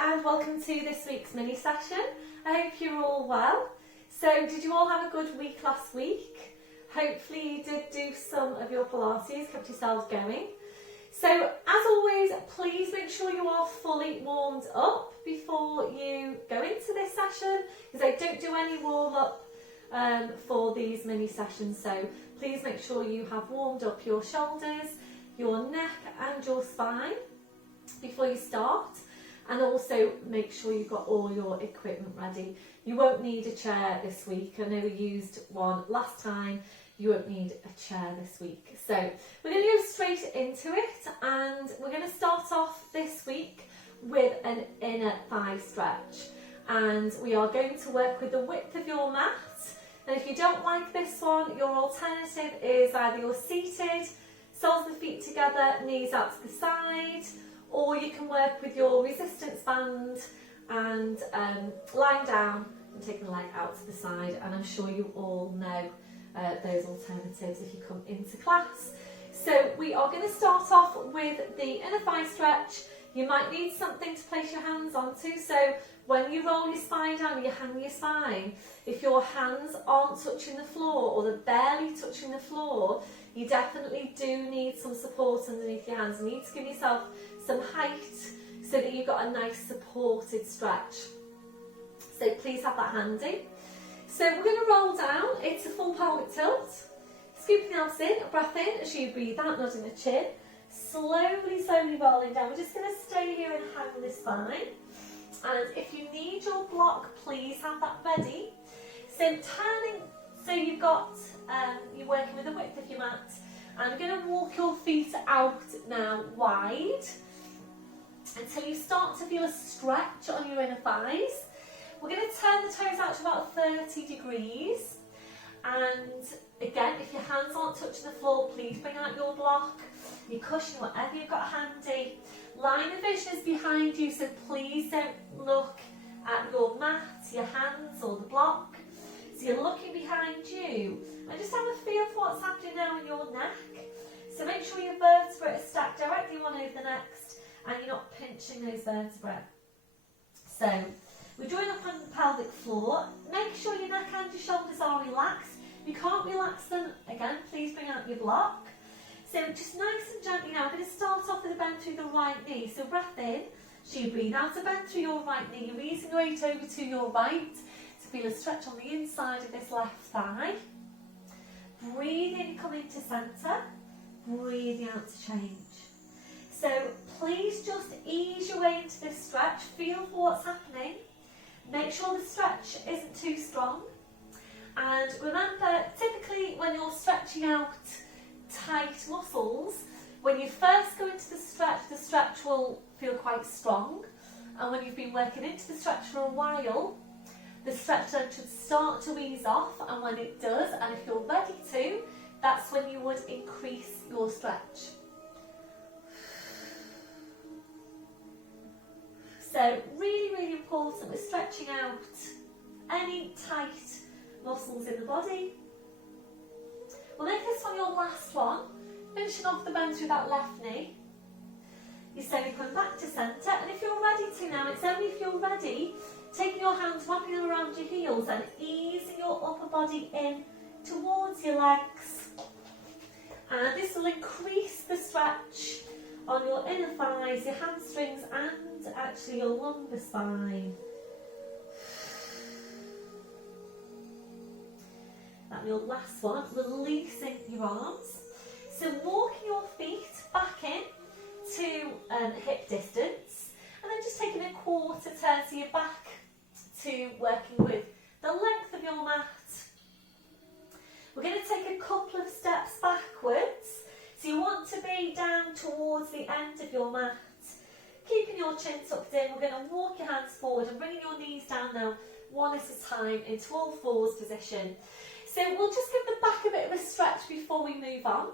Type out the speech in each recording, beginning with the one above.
and welcome to this week's mini session. I hope you're all well. So did you all have a good week last week? Hopefully you did do some of your Pilates, kept yourselves going. So as always, please make sure you are fully warmed up before you go into this session, because I don't do any warm up for these mini sessions. So please make sure you have warmed up your shoulders, your neck and your spine before you start, and also make sure you've got all your equipment ready. You won't need a chair this week. I know we used one last time. You won't need a chair this week. So we're going to go straight into it, and we're going to start off this week with an inner thigh stretch, and we are going to work with the width of your mat. And if you don't like this one, your alternative is either you're seated, soles of the feet together, knees out to the side, or you can work with your resistance band and lying down and taking the leg out to the side. And I'm sure you all know those alternatives if you come into class. So we are going to start off with the inner thigh stretch. You might need something to place your hands onto. So when you roll your spine down, you hang your spine. If your hands aren't touching the floor or they're barely touching the floor, you definitely do need some support underneath your hands. You need to give yourself some height so that you've got a nice supported stretch. So please have that handy. So we're going to roll down. It's a full pelvic tilt. Scooping the abs in, breath in as you breathe out, nodding the chin. Slowly rolling down. We're just going to stay here and hang the spine. And if you need your block, please have that ready. So turning, so you've got, you're working with the width of your mat. And you're going to walk your feet out now wide until you start to feel a stretch on your inner thighs. We're going to turn the toes out to about 30 degrees. And again, if your hands aren't touching the floor, please bring out your block, your cushion, whatever you've got handy. Line of vision is behind you, so please don't look at your mat, your hands or the block. So you're looking behind you. And just have a feel for what's happening now in your neck. So make sure your vertebrae are stacked directly one over the next and you're not pinching those vertebrae. So we're drawing up on the pelvic floor. Make sure your neck and your shoulders are relaxed. If you can't relax them, again, please bring out your block. So just nice and gently now, I'm going to start off with a bend through the right knee. So breath in, so you breathe out, a bend through your right knee. You're easing weight over to your right to feel a stretch on the inside of this left thigh. Breathe in, come into centre. Breathing out to change. So please just ease your way into this stretch. Feel for what's happening. Make sure the stretch isn't too strong. And remember, typically when you're stretching out tight muscles, when you first go into the stretch will feel quite strong. And when you've been working into the stretch for a while, the stretch then should start to ease off. And when it does, and if you're ready to, that's when you would increase your stretch. So really important, we're stretching out any tight muscles in the body. We'll make this one your last one, finishing off the bend through that left knee. You're slowly coming back to centre, and if you're ready to now, it's only if you're ready, taking your hands, wrapping them around your heels and easing your upper body in towards your legs. And this will increase the stretch on your inner thighs, your hamstrings and actually your lumbar spine. That'll be your last one, releasing your arms. So walking your feet back in to hip distance, and then just taking a quarter turn so you're back to working with the length of your mat. We're going to take a couple of steps backwards. So you want to be down towards the end of your mat. Keeping your chin tucked in, we're going to walk your hands forward and bringing your knees down now, one at a time, into all fours position. So we'll just give the back a bit of a stretch before we move on.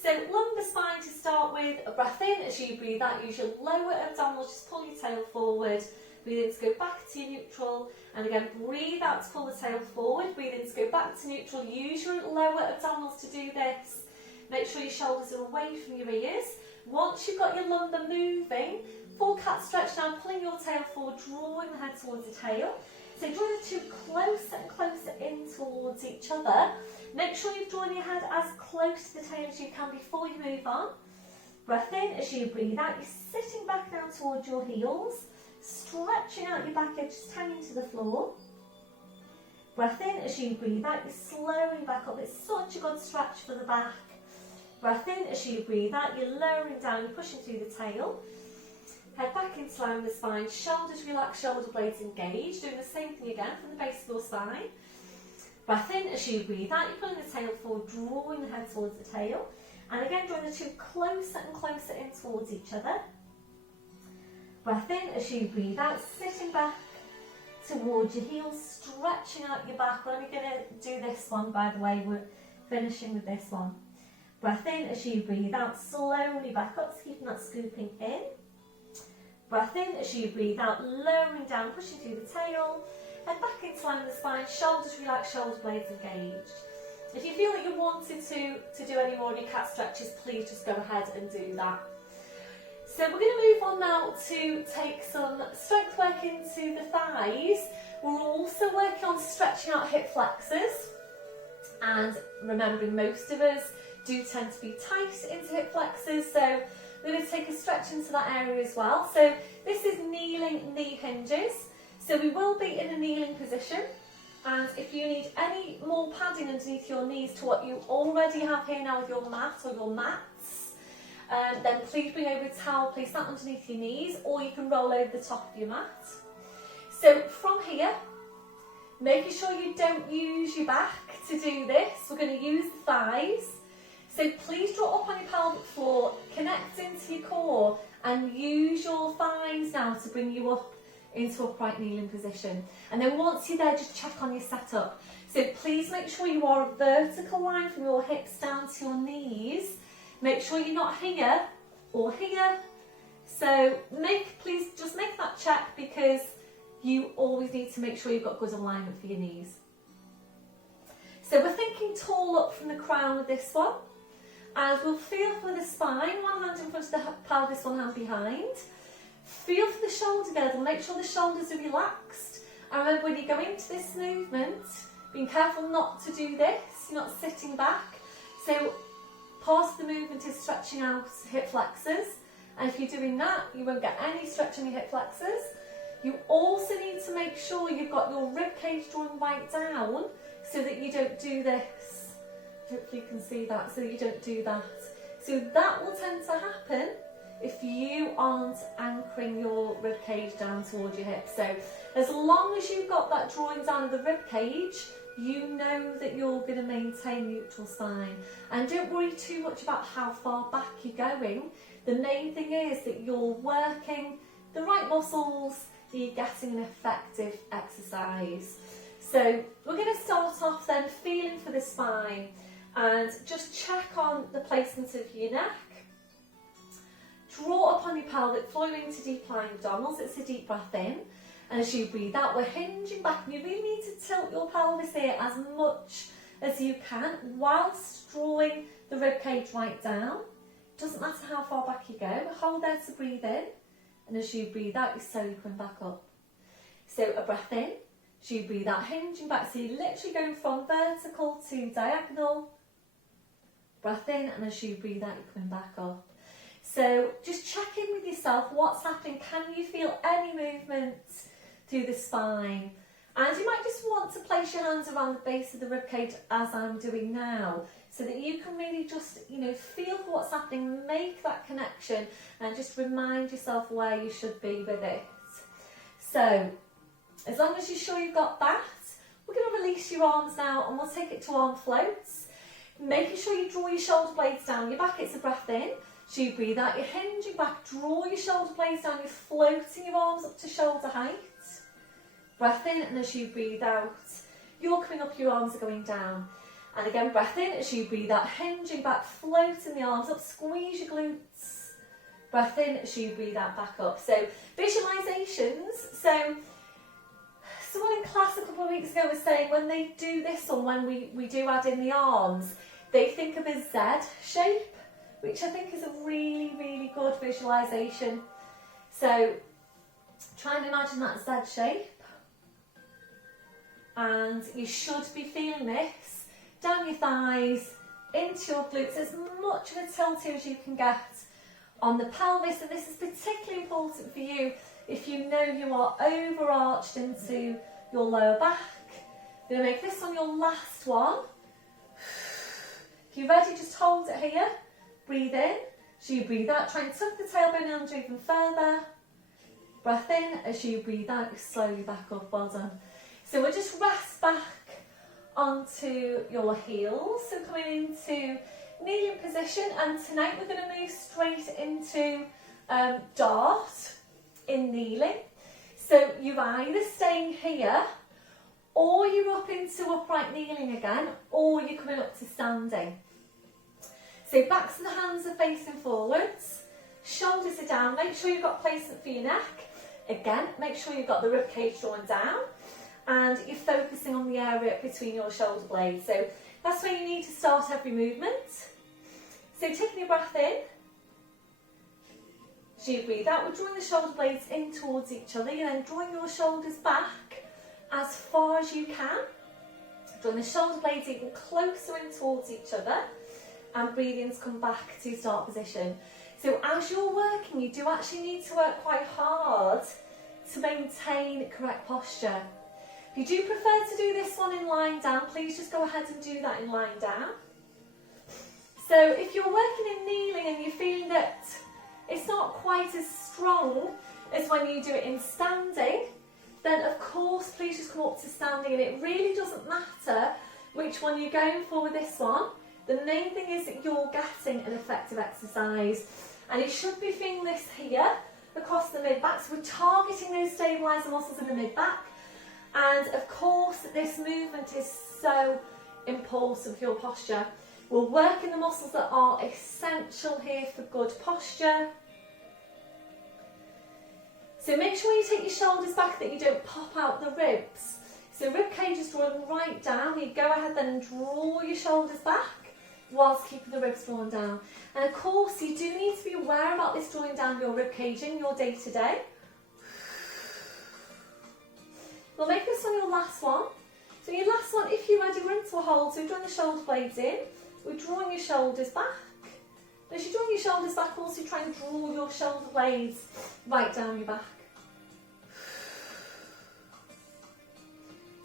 So lumbar spine to start with, a breath in as you breathe out, use your lower abdominals, just pull your tail forward. Breathe in to go back to your neutral, and again breathe out to pull the tail forward. Breathe in to go back to neutral. Use your lower abdominals to do this. Make sure your shoulders are away from your ears. Once you've got your lumbar moving, Full cat stretch now, pulling your tail forward, drawing the head towards the tail. So draw the two closer and closer in towards each other. Make sure you've drawn your head as close to the tail as you can before you move on. Breath in as you breathe out. You're sitting back down towards your heels, stretching out your back edge, just hanging to the floor. Breath in as you breathe out. You're slowing back up. It's such a good stretch for the back. Breath in as you breathe out. You're lowering down, you're pushing through the tail. Head back into line with the spine, shoulders relaxed, shoulder blades engaged. Doing the same thing again from the base of your spine. Breath in as you breathe out, you're pulling the tail forward, drawing the head towards the tail. And again, drawing the two closer and closer in towards each other. Breath in as you breathe out, sitting back towards your heels, stretching out your back. We're only going to do this one, by the way, we're finishing with this one. Breath in as you breathe out, slowly back up, keeping that scooping in. Breath in as you breathe out, lowering down, pushing through the tail. Head back into line with the spine, shoulders relaxed, shoulder blades engaged. If you feel that you wanted to do any more of your cat stretches, please just go ahead and do that. So we're going to move on now to take some strength work into the thighs. We're also working on stretching out hip flexors. And remembering most of us do tend to be tight into hip flexors, so we're going to take a stretch into that area as well. So this is kneeling knee hinges. So we will be in a kneeling position, and if you need any more padding underneath your knees to what you already have here now with your mat or your mats, then please bring over a towel, place that underneath your knees, or you can roll over the top of your mat. So from here, making sure you don't use your back to do this, we're going to use the thighs. So please draw up on your pelvic floor, connect into your core, and use your thighs now to bring you up into upright kneeling position. And then once you're there, just check on your setup. So please make sure you are a vertical line from your hips down to your knees. Make sure you're not here or here. So please just make that check, because you always need to make sure you've got good alignment for your knees. So we're thinking tall up from the crown with this one. As we'll feel for the spine, one hand in front of the pelvis, one hand behind. Feel for the shoulder girdle, make sure the shoulders are relaxed. And remember, when you go into this movement, being careful not to do this, you're not sitting back. So part of the movement is stretching out hip flexors. And if you're doing that, you won't get any stretch on your hip flexors. You also need to make sure you've got your rib cage drawn right down so that you don't do this. Hopefully you can see that, so that you don't do that. So that will tend to happen if you aren't anchoring your rib cage down towards your hips. So as long as you've got that drawing down of the rib cage, you know that you're going to maintain neutral spine. And don't worry too much about how far back you're going. The main thing is that you're working the right muscles, that you're getting an effective exercise. So we're going to start off then feeling for the spine. And just check on the placement of your neck. Draw up on your pelvic floor into deep lying abdominals. It's a deep breath in. And as you breathe out, we're hinging back. And you really need to tilt your pelvis here as much as you can whilst drawing the rib cage right down. Doesn't matter how far back you go. Hold there to breathe in. And as you breathe out, you're slowly coming back up. So a breath in. As you breathe out, hinging back. So you're literally going from vertical to diagonal. Breath in, and as you breathe out, you're coming back up. So just check in with yourself. What's happening? Can you feel any movement through the spine? And you might just want to place your hands around the base of the ribcage as I'm doing now, so that you can really just, feel for what's happening, make that connection, and just remind yourself where you should be with it. So as long as you're sure you've got that, we're going to release your arms now, and we'll take it to arm floats. Making sure you draw your shoulder blades down your back. It's a breath in. So you breathe out, you're hinging back, draw your shoulder blades down, you're floating your arms up to shoulder height. Breath in, and as you breathe out, you're coming up, your arms are going down. And again, breath in, as you breathe out, hinging back, floating the arms up, squeeze your glutes. Breath in, as you breathe out, back up. So visualizations. So someone in class a couple of weeks ago was saying when they do this one, when we do add in the arms, they think of a Z shape, which I think is a really, really good visualisation. So try and imagine that Z shape. And you should be feeling this down your thighs, into your glutes, as much of a tilt here as you can get on the pelvis. And this is particularly important for you if you know you are overarched into your lower back. You're going to make this on your last one. If you're ready, just hold it here. Breathe in. As you breathe out, try and tuck the tailbone under even further. Breath in. As you breathe out, you slowly back up. Well done. So we'll just rest back onto your heels. So coming into kneeling position, and tonight we're going to move straight into dart in kneeling. So you're either staying here, or you're up into upright kneeling again, or you're coming up to standing. So backs of the hands are facing forwards, shoulders are down. Make sure you've got placement for your neck. Again, make sure you've got the rib cage drawn down, and you're focusing on the area between your shoulder blades. So that's where you need to start every movement. So taking your breath in, as you breathe out, we're drawing the shoulder blades in towards each other. You're then drawing your shoulders back as far as you can. Drawing the shoulder blades even closer in towards each other, and breathing to come back to start position. So as you're working, you do actually need to work quite hard to maintain correct posture. If you do prefer to do this one in lying down, please just go ahead and do that in lying down. So if you're working in kneeling and you're feeling that it's not quite as strong as when you do it in standing, then of course please just come up to standing, and it really doesn't matter which one you're going for with this one. The main thing is that you're getting an effective exercise, and you should be feeling this here across the mid-back. So we're targeting those stabiliser muscles in the mid-back, and of course this movement is so important for your posture. We're working the muscles that are essential here for good posture. So make sure you take your shoulders back, that you don't pop out the ribs. So rib cage is drawn right down. You go ahead then and draw your shoulders back whilst keeping the ribs drawn down. And of course you do need to be aware about this drawing down your rib cage in your day to day. We'll make this on your last one. So your last one, if you're ready, we're into a hold. So we're drawing the shoulder blades in. We're drawing your shoulders back. As you're drawing your shoulders back, also try and draw your shoulder blades right down your back.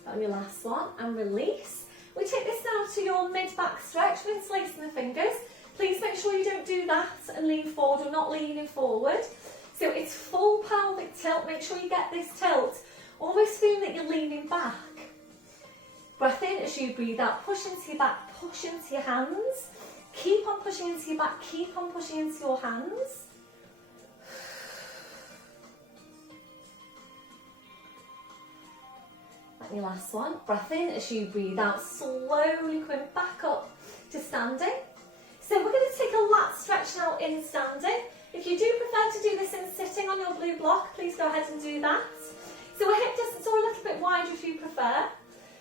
On your last one, and release. We take this now to your mid-back stretch. We're interlacing the fingers. Please make sure you don't do that and lean forward. We're not leaning forward. So it's full pelvic tilt. Make sure you get this tilt. Almost feeling that you're leaning back. Breath in as you breathe out. Push into your back, push into your hands. Keep on pushing into your back, keep on pushing into your hands. And your last one. Breath in as you breathe out. Slowly coming back up to standing. So we're going to take a lat stretch now in standing. If you do prefer to do this in sitting on your blue block, please go ahead and do that. So our hip distance are a little bit wider if you prefer.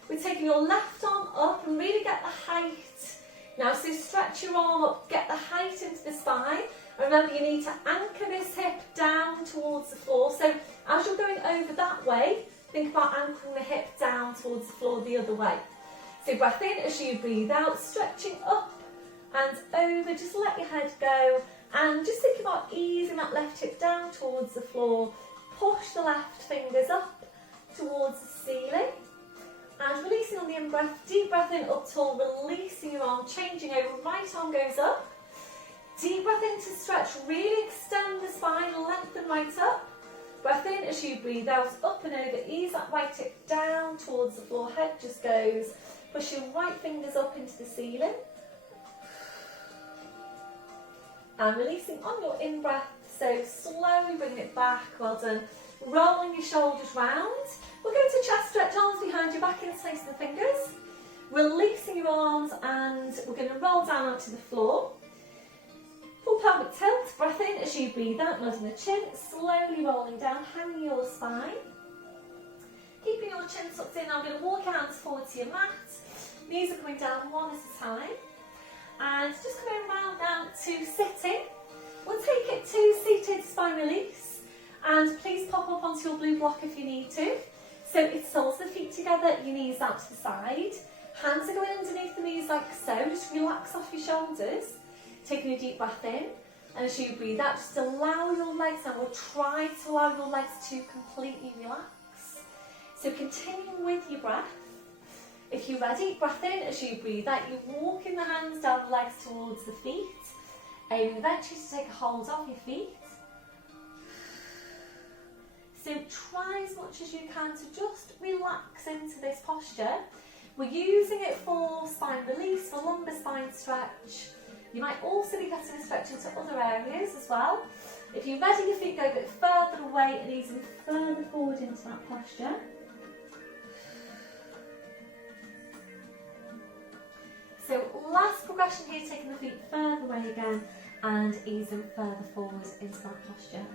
We're taking your left arm up and really get the height. Now, so stretch your arm up, get the height into the spine. And remember, you need to anchor this hip down towards the floor. So as you're going over that way, think about anchoring the hip down towards the floor the other way. So breath in as you breathe out, stretching up and over. Just let your head go. And just think about easing that left hip down towards the floor. Push the left fingers up towards the ceiling. And releasing on the in-breath, deep breath in, up tall, releasing your arm, changing over, right arm goes up. Deep breath in to stretch, really extend the spine, lengthen right up. Breath in as you breathe out, up and over, ease that right hip down towards the floor, head just goes. Push your right fingers up into the ceiling. And releasing on your in-breath, so slowly bringing it back, well done. Rolling your shoulders round. We're going to chest stretch, arms behind your back, interlacing the fingers. Releasing your arms, and we're going to roll down onto the floor. Full pelvic tilt, breath in as you breathe out, nodding the chin, slowly rolling down, hanging your spine. Keeping your chin tucked in, I'm going to walk your hands forward to your mat. Knees are coming down one at a time. And just coming around now to sitting. We'll take it to seated spine release. And please pop up onto your blue block if you need to. So it's soles of the feet together, your knees out to the side. Hands are going underneath the knees like so. Just relax off your shoulders. Taking a deep breath in. And as you breathe out, just allow your legs, and we'll try to allow your legs to completely relax. So continuing with your breath. If you're ready, breath in. As you breathe out, you're walking the hands down the legs towards the feet. Aiming eventually to take a hold of your feet. So try as much as you can to just relax into this posture. We're using it for spine release, for lumbar spine stretch. You might also be getting a stretch into other areas as well. If you're ready, your feet go a bit further away and easing further forward into that posture. So last progression here, taking the feet further away again and easing further forward into that posture.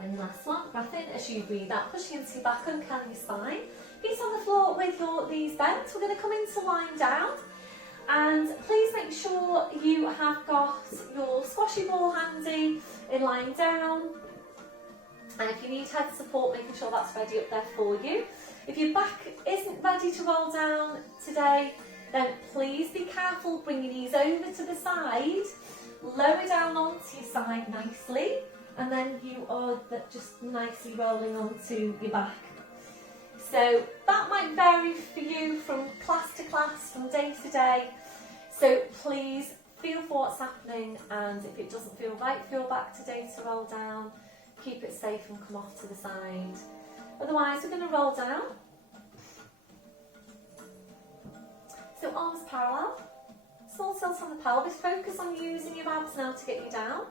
And last one, breath in as you breathe out, pushing into your back, uncurling your spine. Feet on the floor with your knees bent. We're going to come into lying down. And please make sure you have got your squashy ball handy in lying down. And if you need head support, making sure that's ready up there for you. If your back isn't ready to roll down today, then please be careful. Bring your knees over to the side. Lower down onto your side nicely. And then you are just nicely rolling onto your back. So that might vary for you from class to class, from day to day. So please feel for what's happening, and if it doesn't feel right for your back today to roll down, keep it safe and come off to the side. Otherwise, we're going to roll down. So arms parallel, small tilt on the pelvis. Focus on using your abs now to get you down.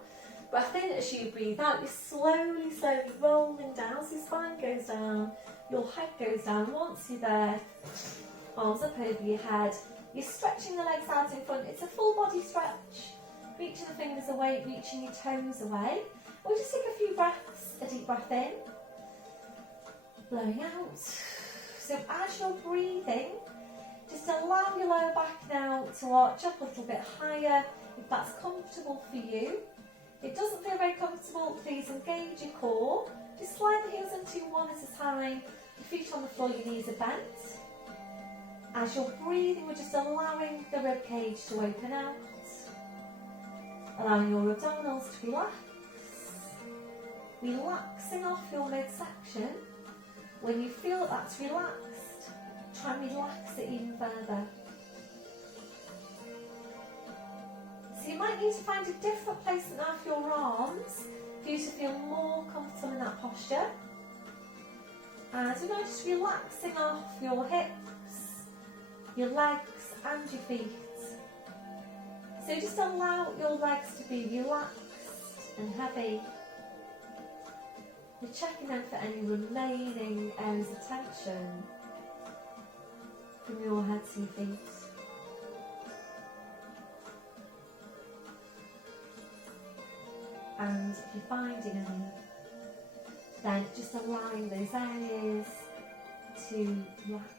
Breath in as you breathe out, you're slowly rolling down, so your spine goes down, your head goes down. Once you're there, arms up over your head, you're stretching the legs out in front. It's a full body stretch, reaching the fingers away, reaching your toes away. We'll just take a few breaths, a deep breath in, blowing out. So as you're breathing, just allow your lower back now to arch up a little bit higher, if that's comfortable for you. If it doesn't feel very comfortable, please engage your core. Just slide the heels into one at a time. Your feet on the floor, your knees are bent. As you're breathing, we're just allowing the rib cage to open out. Allowing your abdominals to relax. Relaxing off your midsection. When you feel that's relaxed, try and relax it even further. So you might need to find a different place now for your arms for you to feel more comfortable in that posture. And you know, just relaxing off your hips, your legs and your feet. So just allow your legs to be relaxed and heavy. You're checking out for any remaining areas of tension from your head to your feet. And if you're finding any, then just allowing those areas to relax.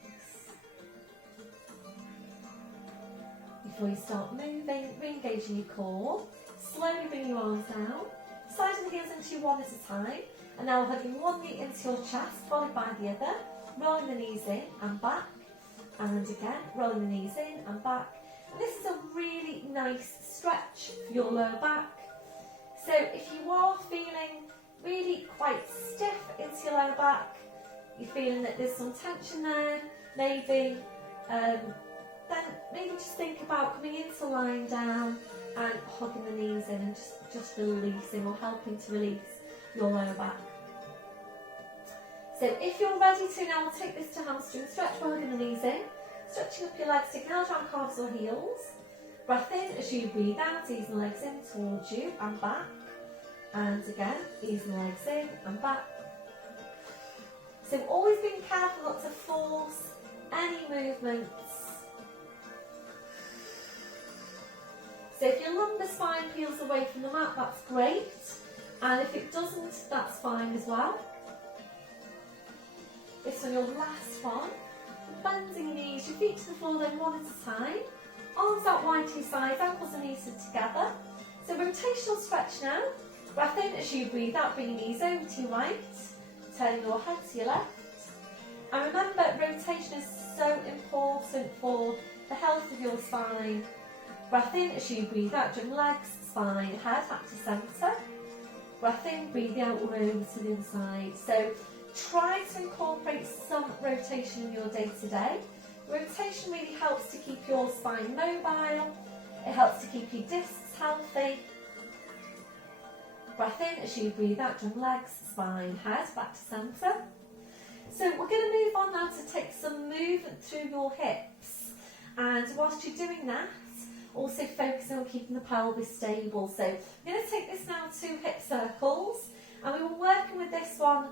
Before you start moving, re-engaging your core, slowly bring your arms down, sliding the heels into you one at a time, and now hugging one knee into your chest, followed by the other, rolling the knees in and back, and again, rolling the knees in and back. And this is a really nice stretch for your lower back. So if you are feeling really quite stiff into your lower back, you're feeling that there's some tension there, maybe, then maybe just think about coming into lying down and hugging the knees in and just releasing or helping to release your lower back. So if you're ready to now, we'll take this to hamstring stretch by hugging the knees in, stretching up your legs, taking out around calves or heels. Breath in as you breathe out, easing the legs in towards you and back. And again, easing the legs in and back. So always being careful not to force any movements. So if your lumbar spine peels away from the mat, that's great. And if it doesn't, that's fine as well. This on your last one. bending your knees, your feet to the floor then one at a time. Arms out wide to your sides, ankles and knees together. So rotational stretch now. Breath in as you breathe out, bring your knees over to your right, turning your head to your left. And remember, rotation is so important for the health of your spine. Breath in as you breathe out, drawing legs, spine, head back to centre. Breath in, breathe out, all over to the other side. So try to incorporate some rotation in your day to day. Rotation really helps to keep your spine mobile. It helps to keep your discs healthy. Breath in as you breathe out, drawing legs, spine, head back to centre. So we're going to move on now to take some movement through your hips. And whilst you're doing that, also focusing on keeping the pelvis stable. So I'm going to take this now to hip circles. And we were working with this one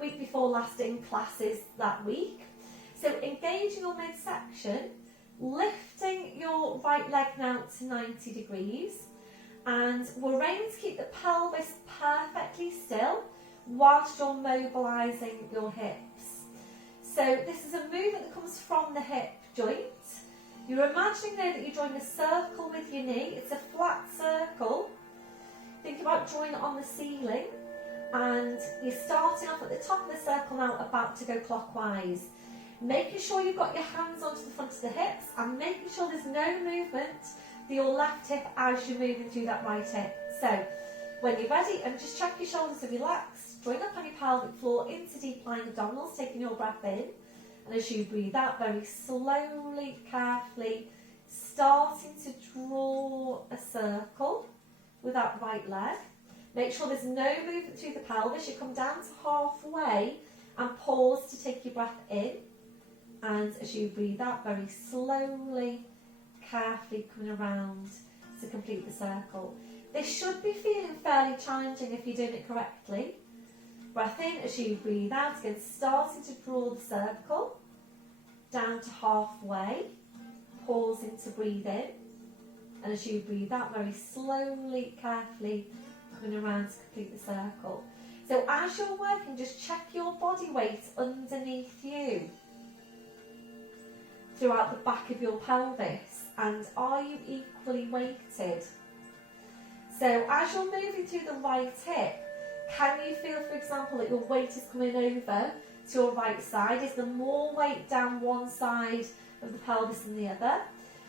week before last in classes that week. So engaging your midsection, lifting your right leg now to 90 degrees. And we're aiming to keep the pelvis perfectly still whilst you're mobilising your hips. So this is a movement that comes from the hip joint. You're imagining now that you're drawing a circle with your knee. It's a flat circle. Think about drawing it on the ceiling. And you're starting off at the top of the circle now, about to go clockwise. Making sure you've got your hands onto the front of the hips and making sure there's no movement to your left hip as you're moving through that right hip. So when you're ready, and just check your shoulders are relaxed, drawing up on your pelvic floor into deep lying abdominals, taking your breath in. And as you breathe out, very slowly, carefully, starting to draw a circle with that right leg. Make sure there's no movement through the pelvis. You come down to halfway and pause to take your breath in. And as you breathe out, very slowly, carefully coming around to complete the circle. This should be feeling fairly challenging if you're doing it correctly. Breath in as you breathe out, again starting to draw the circle down to halfway, pausing to breathe in, and as you breathe out, very slowly, carefully coming around to complete the circle. So as you're working, just check your body weight underneath you throughout the back of your pelvis, and are you equally weighted? So as you're moving through the right hip, can you feel, for example, that your weight is coming over to your right side? Is there more weight down one side of the pelvis than the other?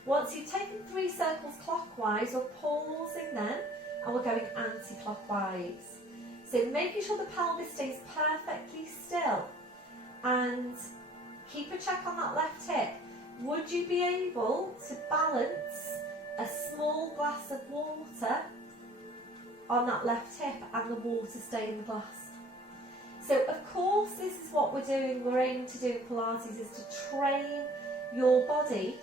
Once you've taken 3 circles clockwise, we're pausing then, and we're going anti-clockwise. So making sure the pelvis stays perfectly still, and keep a check on that left hip. Would you be able to balance a small glass of water on that left hip and the water stay in the glass? So of course this is what we're doing, we're aiming to do in Pilates, is to train your body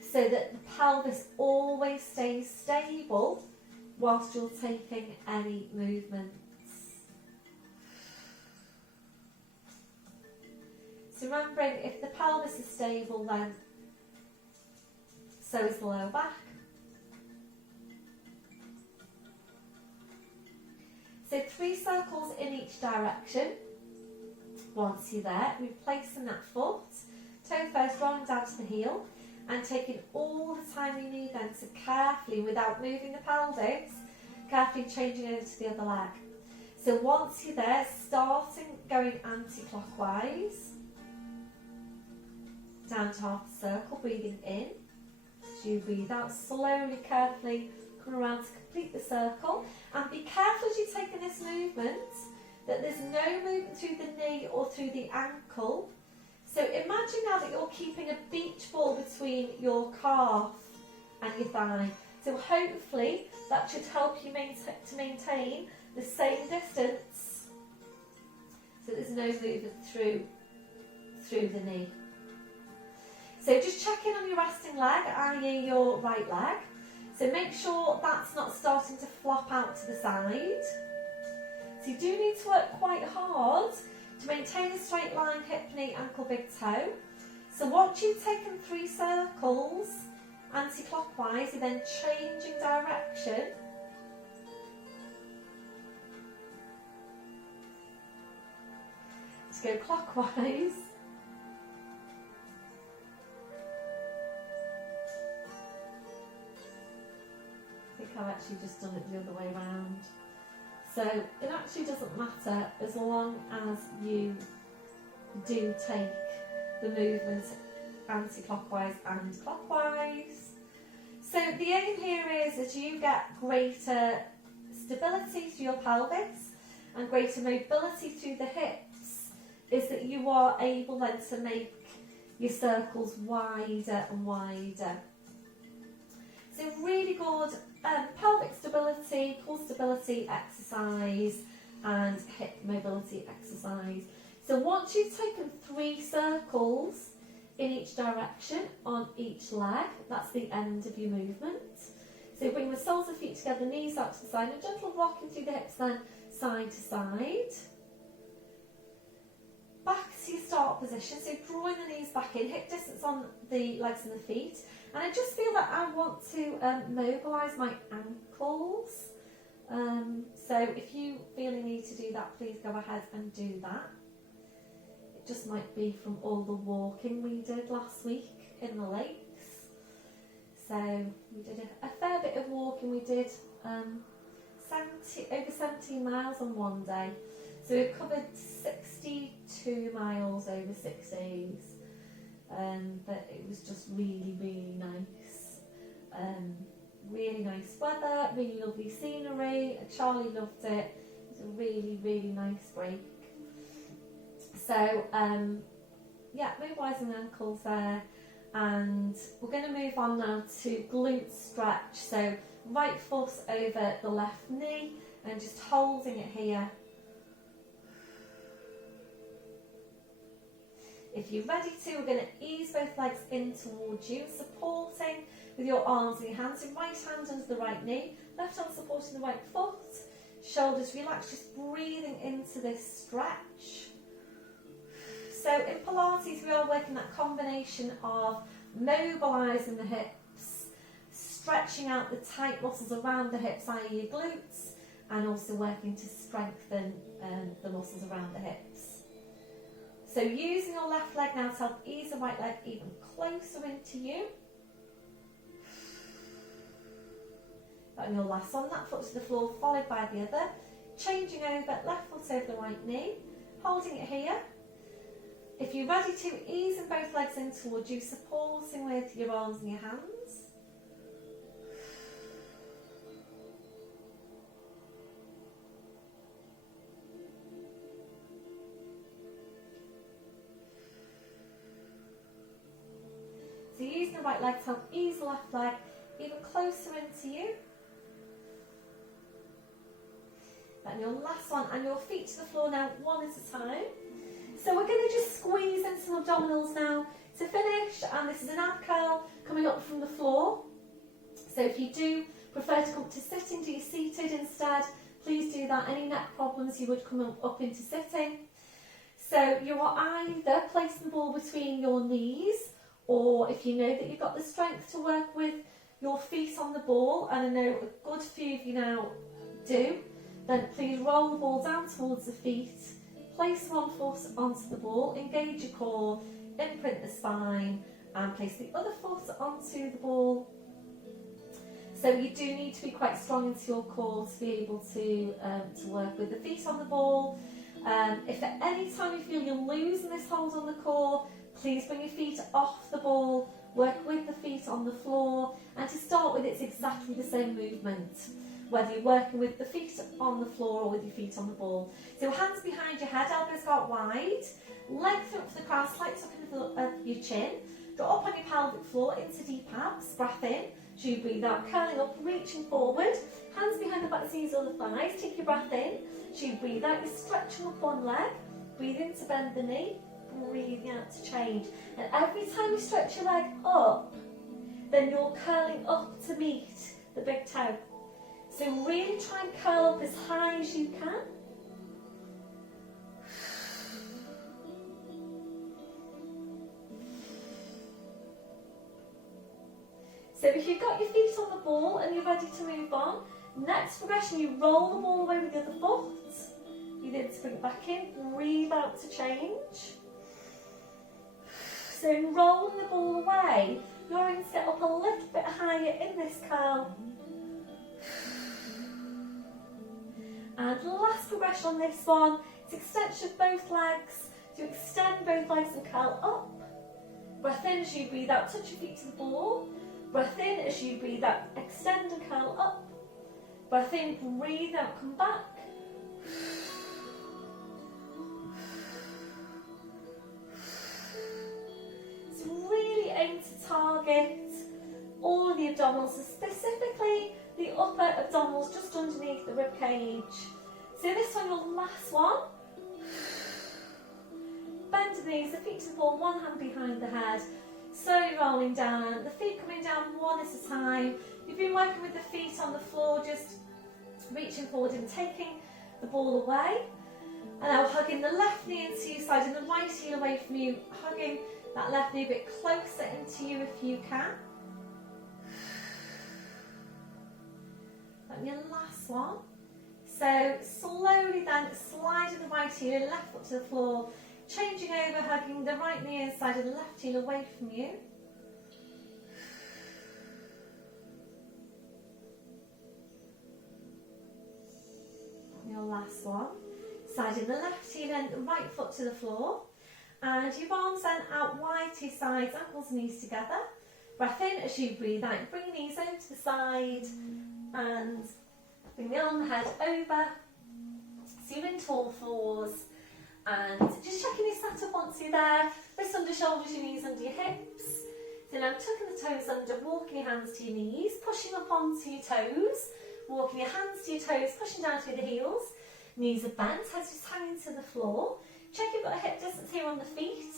so that the pelvis always stays stable whilst you're taking any movements. So remembering, if the pelvis is stable, then so is the lower back. So 3 circles in each direction. Once you're there, replacing that foot, toe first, rolling down to the heel, and taking all the time you need then to carefully, without moving the pelvis, carefully changing over to the other leg. So once you're there, starting going anti-clockwise, down to half the circle, breathing in. As you breathe out, slowly, carefully come around to complete the circle. And be careful as you're taking this movement that there's no movement through the knee or through the ankle. So imagine now that you're keeping a beach ball between your calf and your thigh. So hopefully that should help you to maintain the same distance, so there's no movement through the knee. So just check in on your resting leg, i.e. your right leg. So make sure that's not starting to flop out to the side. So you do need to work quite hard to maintain a straight line, hip, knee, ankle, big toe. So once you've taken 3 circles anti-clockwise, you're then changing direction. To go clockwise. think I've actually just done it the other way around. So it actually doesn't matter as long as you do take the movement anti-clockwise and clockwise. So the aim here is that you get greater stability through your pelvis and greater mobility through the hips, is that you are able then to make your circles wider and wider. So really good pelvic stability, core stability exercise and hip mobility exercise. So once you've taken 3 circles in each direction on each leg, that's the end of your movement. So bring the soles of the feet together, knees out to the side, a gentle rocking through the hips then side to side. Back to your start position, so drawing the knees back in, hip distance on the legs and the feet. And I just feel that I want to mobilise my ankles. So if you feel you need to do that, please go ahead and do that. It just might be from all the walking we did last week in the lakes. So we did a fair bit of walking. We did over 17 miles on one day. So we've covered 62 miles over 6 days. But it was just really, really nice. Really nice weather, really lovely scenery. Charlie loved it. It was a really, really nice break. So, yeah, mobilising the ankles there. And we're going to move on now to glute stretch. So, right foot over the left knee and just holding it here. If you're ready to, we're going to ease both legs in towards you, supporting with your arms and your hands. So right hand under the right knee, left hand supporting the right foot, shoulders relaxed, just breathing into this stretch. So in Pilates, we are working that combination of mobilising the hips, stretching out the tight muscles around the hips, i.e. your glutes, and also working to strengthen the muscles around the hips. So using your left leg now to help ease the right leg even closer into you. And your last one, that foot to the floor, followed by the other. Changing over, left foot over the right knee, holding it here. If you're ready to, easing both legs in towards you, supporting with your arms and your hands. So using the right leg to help ease the left leg even closer into you. And your last one, and your feet to the floor now, one at a time. So we're going to just squeeze in some abdominals now to finish, and this is an ab curl coming up from the floor. So if you do prefer to come to sitting, do you seated instead, please do that. Any neck problems, you would come up into sitting. So you are either placing the ball between your knees, or if you know that you've got the strength to work with your feet on the ball, and I know a good few of you now do, then please roll the ball down towards the feet, place one foot onto the ball, engage your core, imprint the spine, and place the other foot onto the ball. So you do need to be quite strong into your core to be able to work with the feet on the ball. If at any time you feel you're losing this hold on the core, please bring your feet off the ball, work with the feet on the floor, and to start with, it's exactly the same movement, whether you're working with the feet on the floor or with your feet on the ball. So hands behind your head, elbows go out wide, legs up to the crown, slight tuck of your chin, draw up on your pelvic floor into deep abs, breath in, so you breathe out, curling up, reaching forward, hands behind the back, knees or the thighs, take your breath in, so you breathe out, you're stretching up one leg, breathe in to bend the knee, breathing out to change. And every time you stretch your leg up, then you're curling up to meet the big toe. So really try and curl up as high as you can. So if you've got your feet on the ball and you're ready to move on, next progression, you roll the ball away with the other foot. You then bring it back in, breathe out to change. So in rolling the ball away, you're going to get up a little bit higher in this curl. last progression on this one is extension of both legs. So extend both legs and curl up. Breath in as you breathe out, touch your feet to the ball. Breath in as you breathe out, extend and curl up. Breath in, breathe out, come back. So really aim to target all of the abdominals, so specifically the upper abdominals just underneath the rib cage. So this one, your last one. Bend the knees, the feet to the ball, one hand behind the head. Slowly rolling down, the feet coming down one at a time. You've been working with the feet on the floor, just reaching forward and taking the ball away. And now hugging the left knee into your side and the right heel away from you, hugging that left knee a bit closer into you if you can. And your last one. So slowly then sliding the right heel and left foot to the floor, changing over, hugging the right knee inside and the left heel away from you. Your last one. Sliding the left heel and the right foot to the floor. And your arms then out wide to your sides, ankles and knees together. Breath in as you breathe out. Bring your knees over to the side and bring the arm and the head over. So you're into all fours. And just checking your sat up once you're there. Wrists under shoulders, your knees under your hips. So now tucking the toes under, walking your hands to your knees, pushing up onto your toes, walking your hands to your toes, pushing down through the heels. Knees are bent, head's just hanging to the floor. Check you've got a hip distance here on the feet.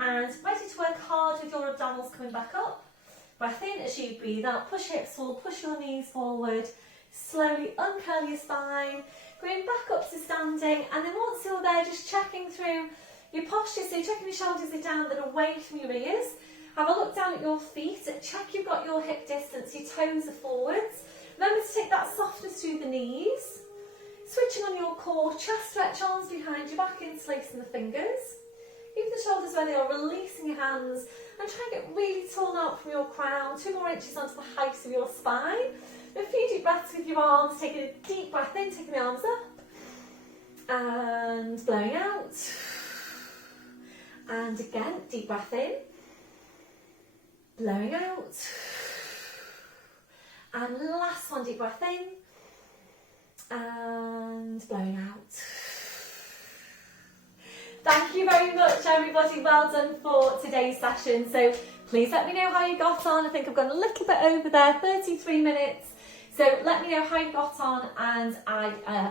And ready to work hard with your abdominals coming back up. Breath in as you breathe out, push hips forward, push your knees forward. Slowly uncurl your spine. Going back up to standing, and then once you're there, just checking through your posture, so checking your shoulders are down, that are away from your ears. Have a look down at your feet, check you've got your hip distance, your toes are forwards. Remember to take that softness through the knees. Switching on your core, chest stretch, arms behind your back, interlacing the fingers. Keep the shoulders where they are, releasing your hands, and try and get really torn out from your crown, 2 more inches onto the height of your spine. A few deep breaths with your arms, taking a deep breath in, taking the arms up, and blowing out. And again, deep breath in, blowing out. And last one, deep breath in, and blowing out. Thank you very much, everybody. Well done for today's session. So please let me know how you got on. I think I've gone a little bit over there, 33 minutes. So let me know how you got on, and I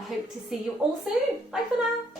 hope to see you all soon. Bye for now.